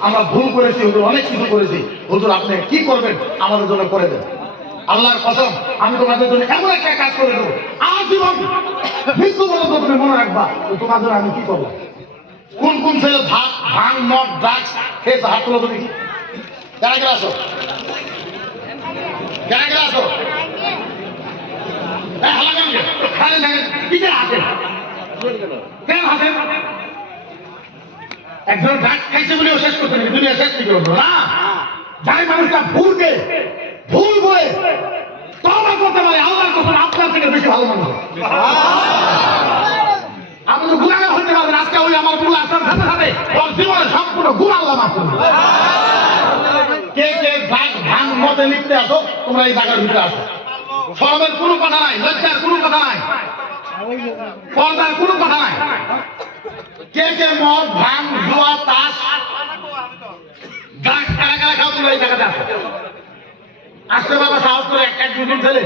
আমরা ভুল করেছি, হুজুর, অনেক কিছু করেছি। হুজুর, আপনি কি করবেন? আমাদের জন্য করে দেন। আল্লাহর কসম, আমি তোমাদের জন্য এমন একটা কাজ করে দেবো। আজীবন মৃত্যু পর্যন্ত তুমি মনে রাখবা। তোমার জন্য আমি কি করব? কোন কোন ছেলে ভাত ভাঙ মদ, ড্রাগস খেয়েছে হাত তুলো তো দেখি কেনা গেলে আসো। কেনা গেলে আসো। এই হালা কেন হাসেন? কেন হাসেন? একজন ড্রাগস খাইছে বলে শেষ করতে নাকি দুনিয়া শেষ কি করব না। যাই মানুষটা ভুলকে ভুল বলে, তবা করতে পারে, আল্লাহর কসম আপনার থেকে বেশি ভালো মানুষ। আপনি গুণাগার হইতে পারবেন, আজকে ওই আমার গুণ আপনার সাথে সাথে, ওর জীবনে সম্পূর্ণ গুণ আল্লাহ মাফ কে কে ভাগ ভাঙ মতে লিখতে আসো, তোমরা এই জায়গার ভিতরে আসো। সরমের কোনো কথা নাই, লজ্জার কোনো কথা নাই, পর্দার কোনো কথা নাই। কে কে মদ ভাঙ জুয়া তাস? ড্রাগস কারা কারা খাও তোমরা এই জায়গাতে আসো। আসতে বাবা সাহস করে এক এক দুজন ছেলে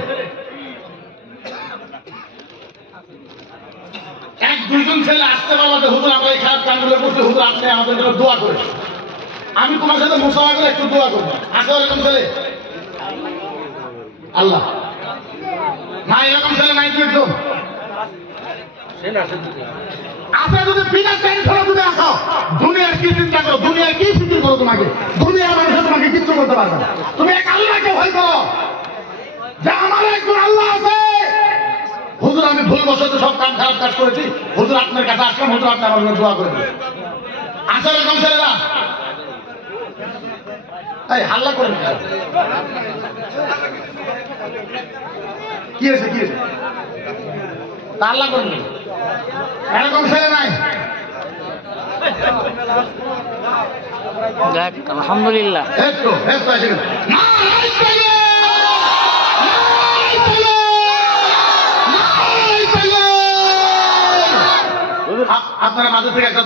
এক দুজন ছেলে আসতে বাবা যে হুজুর আমরা এই খারাপ কাজগুলো করতে, হুজুর আপনি আমাদের জন্য দোয়া করে আমি তোমার সাথে মুসাফা করে একটু দোয়া করব। আসো এরকম ছেলে। আল্লাহ। না এরকম ছেলে নাই তো একদম। আপনি যদি বিনা টেনশনে যদি আসো দুনিয়ার কি চিন্তা করো? দুনিয়ার কি ফিকির করো তোমাকে? দুনিয়ার মানুষের তোমাকে কিচ্ছু করতে পারবে না। তুমি এক আল্লাহকে ভয় করো যে আমার একজন আল্লাহ আছে। হুজুর, আমি ভুল বসত সব কাম খারাপ কাজ করেছি। হুজুর, আপনার কাছে আসলাম। হুজুর আপনি আমার দোয়া করে দিন। আসো এরকম ছেলেরা। এই, হাল্লা করেন? কি হয়েছে কি হয়েছে? হাল্লা করেন? এরকম ছেলে নাই। যাক আলহামদুলিল্লাহ। আপনারা মাঝে থেকে একটা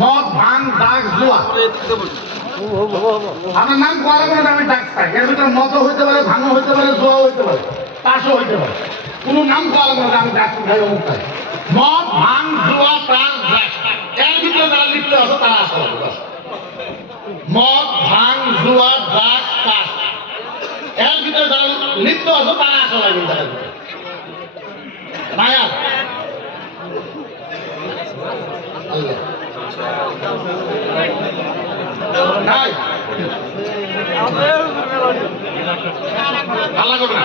মদ ভাঙ দাগ, জুয়া। আমার নাম কোয়ারা করে আমি ডাক মদও হইতে পারে, ভাঙও হইতে পারে, জোয়াও হইতে পারে তাসও হইতে পারে। কোন নাম কোয়ারা করে আমি ডাক খাই অমুক খাই মদ ভাঙ জুয়া প্রাণ ড্রাগস এর ভিতরে যারা লিপ্ত আছে, তারা বাস। মদ ভাঙ জুয়া ড্রাগস তাস এর ভিতরে যারা লিপ্ত আছে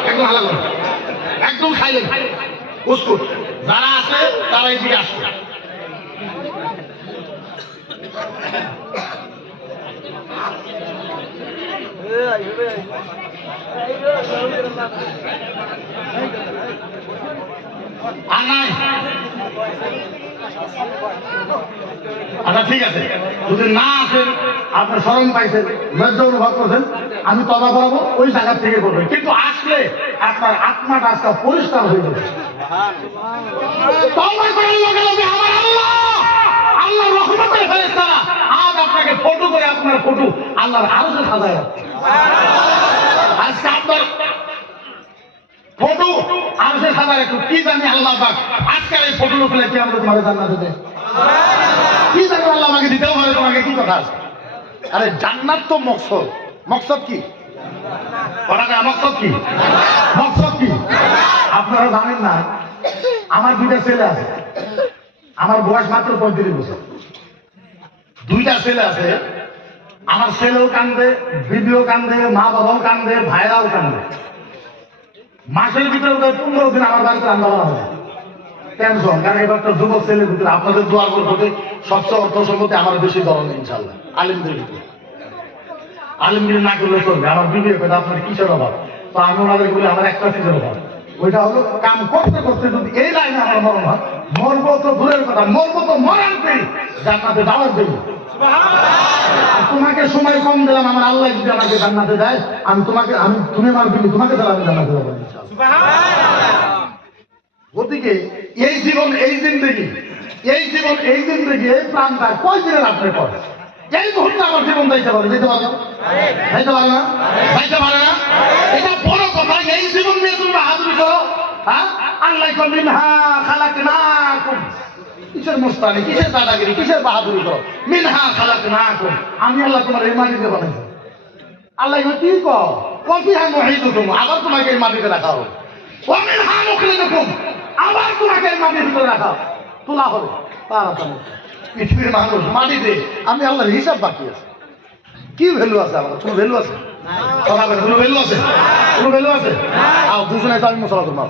একদম একদম সাইলেন্ট উস্কুট যারা আছে তারা এদিকে আসবে আর নাই। আচ্ছা ঠিক আছে। যদি না আসেন, আপনার স্মরণ পাইছেন, লজ্জা অনুভব করছেন, আমি তবা করাবো, ওই জায়গা থেকে করবেন। কিন্তু আসলে আপনার আত্মাটা আজকে পরিষ্কার হয়ে যাবে। আপনাকে ফটো করে আপনার ফটো আল্লাহর আরশে সাজায়। আজকে আপনার ফটো? আরশে সাজায় একটু, কি জানি আল্লাহ পাক, আজকের এই ফটো লোকলে কি আমরা তোমাকে জান্নাতে দেয়? কি জানি আল্লাহ আমাকে দিতেও পারে, তোমাকে কি কথা আছে? আরে জান্নাত তো মকসদ। মকসদ কি? মকসদ কি? মকসদ কি? আপনারা জানেন না, আমার দুইটা ছেলে আছে। আমার বয়স মাত্র পঁয়ত্রিশ বছর। দুইটা ছেলে আছে, আমার ছেলেও কান্দে, বিবিও কান্দে মা বাবাও কান্দে, ভাইরাও কান্দে। মাসের ভিতরে পনেরো দিন আমার বাড়িতে বান্না হয় টেনশন, কারণ এবার তো যুবক ছেলের ভিতরে আপনাদের দোয়ার করতে সবচেয়ে অর্থ সম্পত্তি আমার বেশি ধরনের ইনশাল্লাহ আলিমদের ভিতরে। আলিমগিরি না করলে চলবে, আমার বিবেক কথা আপনার কিসের অভাব? তো আমি ওনাদের বলি, আমার একটা চিজের অভাব? ওইটা হলো কাম করতে করতে যদি এই লাইনে আমার মরণ হয়, মরবো তো দূরের কথা, মরবো তো মরার পেয়ে জান্নাতে দাওয়াত দেবো তোমাকে সময় কম দিলাম আমার আল্লাহ যদি আমাকে জান্নাতে দেয় আমি তোমাকে আমি তুমি আমার বিলি তোমাকে তাহলে আমি জান্নাতে যাব। গতিকে এই জীবন এই জিন্দগি এই জীবন এই জিন্দগি এই প্রাণটা কয় দিনের আপনি পর এই মুহূর্তে আমার জীবন যাইতে পারে যেতে পারে? যাইতে পারে না? যাইতে পারে না? এটা বড় কথা এই জীবন নিয়ে তুমি হ্যাঁ? আল্লাহ কল মিনহা খালাকনাকুম। কিসের মোস্তানি? কিসের দাদাগিরি? কিসের বাহাদুরি করো? মিনহা খালাকনাকুম। আমি আল্লাহ তোমার এই মাটিতে বানাইছি। আল্লাহ কয়, কি কও? কফি মহিদুকুম আবার তোমাকে এই মাটিতে রাখা হবে। ওমিন হা মুখলিনুকুম আবার তোমাকে এই মাটির ভিতরে রাখা হবে। তোলা হবে। তাড়াতাড়ি পৃথিবীর মানুষ মাটিতে আমি আল্লাহর হিসাব বাকি আছে কি ভ্যালু আছে আমার? কোনো ভ্যালু আছে? কোনো ভ্যালু আছে? কোনো ভ্যালু আছে? আও দুজনে তো আমি মশলা তোমার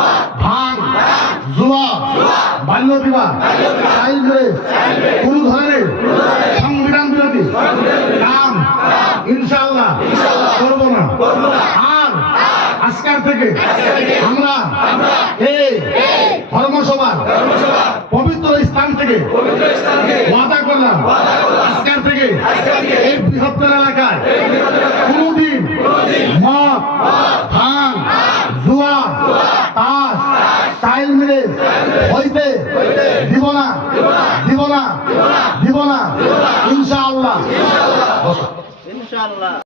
বাল্য বিবাহ চাইল্ড কোন ধরনের সংবিধান বিরোধী কাম ইনশাআল্লাহ করব না। আর আজকাল থেকে আমরা এই ধর্মসভা পবিত্র স্থান থেকে ওয়াদা করলাম। আজকাল থেকে এই বৃহত্তর এলাকায় কোনদিন মদ ভাঙ জুয়া তাস মিলে হইতে দিব না। দিব না। দিব না। ইনশাআল্লাহ। বসো।